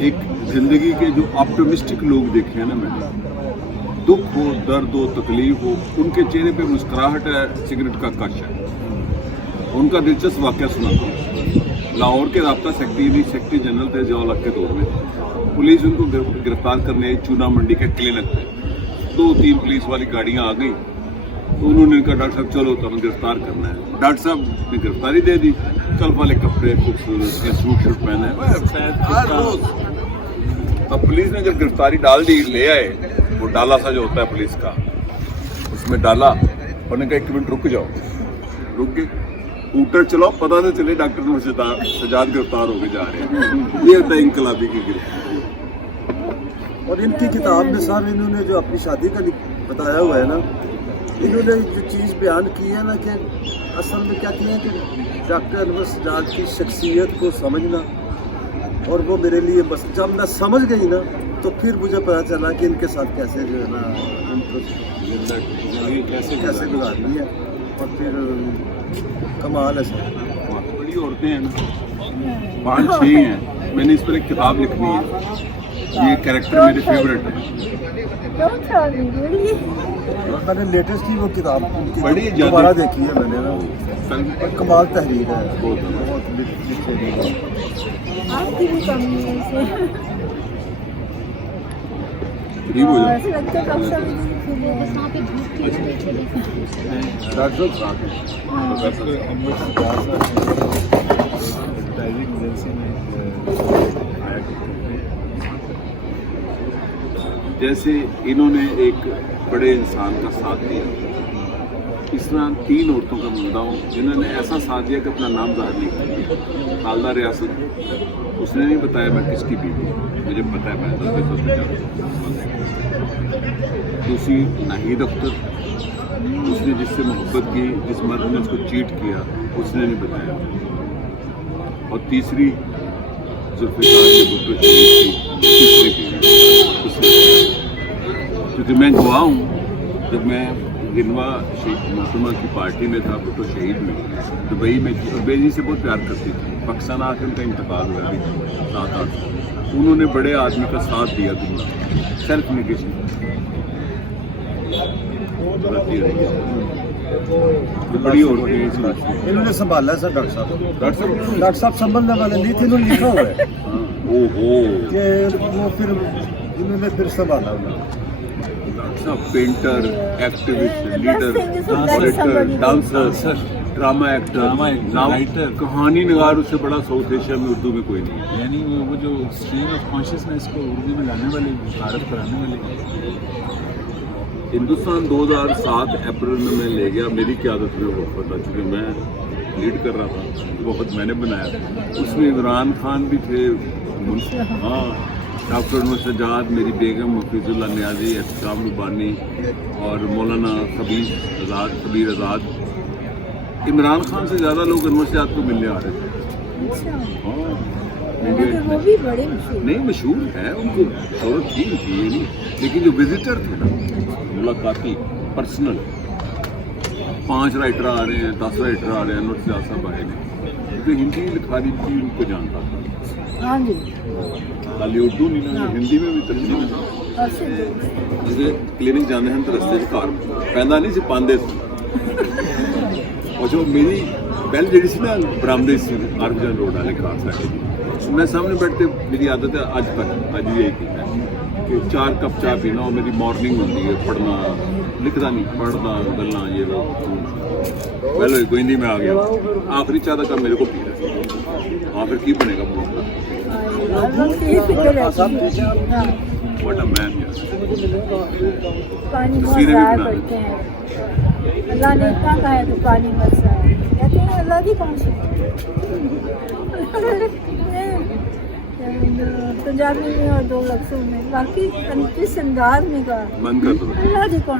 एक जिंदगी के जो ऑप्टिमिस्टिक लोग देखे हैं ना मैंने, दुख हो, दर्द हो, तकलीफ हो, उनके चेहरे पे मुस्कुराहट है, सिगरेट का कश है। उनका दिलचस्प वाकया सुनाता हूँ। लाहौर के राब्ता सेक्रेटरी जनरल थे ज़िया-उल-हक के दौर में। पुलिस उनको गिरफ्तार करने आई चूना मंडी के क्लिनिक पे। 2-3 पुलिस वाली गाड़ियाँ आ गई तो उन्होंने कहा डॉक्टर साहब चलो तो हमें गिरफ्तार करना है। डॉक्टर साहब ने गिरफ्तारी दे दी, कल वाले कपड़े खूबसूरत के सूट पहने हर रोज। अब पुलिस ने जब गिरफ्तारी डाल दी, ले आए वो डाला सा जो होता है पुलिस का, उसमें डाला। उन्होंने कहा 1 मिनट रुक जाओ। रुक गए, ऊटर चलाओ, पता नहीं चले डॉक्टर सजाद गिरफ्तार होके जा रहे हैं। ये होता है इनकलाबी की गिरफ्तारी। और इनकी किताब में साहब इन्होंने जो अपनी शादी का बताया हुआ है ना, इन्होंने जो चीज़ बयान की है ना कि असल में क्या किया है कि डॉक्टर अनवर सजाद की शख्सियत को समझना, और वो मेरे लिए बस जब मैं समझ गई ना तो फिर मुझे पता चला कि इनके साथ कैसे जो है ना कैसे गुजारनी है। और फिर कमाल है सर, बड़ी औरतें हैं ना, 5-6 हैं। मैंने इस पर एक किताब लिखनी है। ये कैरेक्टर मेरे फेवरेट है। और मैंने लेटेस्ट ही वो किताब बड़ी दोबारा देखी है मैंने ना, कल कमाल तहरीर है, बहुत आपकी भी कमी है इसे। ठीक हो जाए। ऐसे लगता है कक्षा में डॉक्टर साहब जैसे इन्होंने एक बड़े इंसान का साथ दिया, इस तरह 3 औरतों का मिलता हूँ जिन्होंने ऐसा साथ दिया कि अपना नाम ज़ाहिर नहीं किया। हालदा रियासत, उसने नहीं बताया मैं किसकी बीवी हूँ, मुझे पता है मैं दूसरी नाहिद अख्तर, उसने जिससे मोहब्बत की, जिस मर्द ने उसको चीट किया, उसने नहीं बताया। और तीसरी जुल्फ़िकार की भुट्टो शहीद थी, उसने, क्योंकि मैं गवाह हूँ, जब मैं गिनवा मोहतरमा की पार्टी में था, भुट्टो शहीद में दुबई में थी, और बेजी से बहुत प्यार करती थी। पाकिस्तान आकर उनका इंतकाल हुआ अभी 7-8। उन्होंने बड़े आदमी का साथ दिया, दूंगा सेल्फ निगेशन बड़ी और इन्होंने संभाला है सर। डॉक्टर साहब संभलने वाले नहीं थे, इन्होंने लिखा हुआ है ओहो कि वो फिर इन्होंने फिर संभाला हुआ। Painter, activist, leader, translator, dancer, drama actor, writer, कहानी नगार, उससे बड़ा साउथ एशिया में उर्दू में कोई नहीं है। यानी वो जो स्ट्रीम ऑफ कॉन्शियसनेस को उर्दू में लाने वाले, तारफ कराने वाले। हिंदुस्तान 2007 अप्रैल में मैं ले गया, मेरी क़यादत में वो पता, चूँकि मैं लीड कर रहा था, बहुत मैंने बनाया था। उसमें इमरान खान भी थे, हाँ, डॉक्टर अनवर सजाद, मेरी बेगम हफीजुल्लाह नियाज़ी, एहतशाम रुबानी और मौलाना कबीर आज़ाद। इमरान खान से ज़्यादा लोग अनवर सजाद को मिलने आ रहे थे। हाँ, वो भी बड़े मशहूर नहीं मशहूर है, उनको शोहरत थी उनकी, ये नहीं, लेकिन जो विजिटर थे ना, मुलाकाती, पर्सनल, 5 राइटर आ रहे हैं, 10 राइटर आ रहे हैं, अनवर सजाद साहब आए हैं, क्योंकि हिंदी लिखारी थी, उनको जानता था। हाँ जी, खाली उर्दू नहीं ना, हिंदी में भी तर्जुमा है। जिसे क्लिनिक जाने हैं तो रस्ते कार पैदा नहीं से पांदे थे। और जो मेरी पहले जी सी ना बरामदे से आरबजन रोड वाले कार साइड, मैं सामने बैठते, मेरी आदत है आज तक, आज भी यही की है कि 4 कप चाय पीना, और मेरी मॉर्निंग होती है, पढ़ना लिखना नहीं, पढ़ना गलना, ये वो पहले गोइंदी में आ गया, आखिरी चाय का मेरे को पी रहा, हाँ फिर की बनेगा मुझे। What a man, yes. पानी बहुत ज़ाया करते हैं। अल्लाह ने इतना कहा है तो पानी मत ज़ाया, कहते हैं अल्लाह की कौन सी पंजाबी में और 2 लफ्ज़ों में, बाकी किस अंदाज में कहा मन कर दो अल्लाह की कौन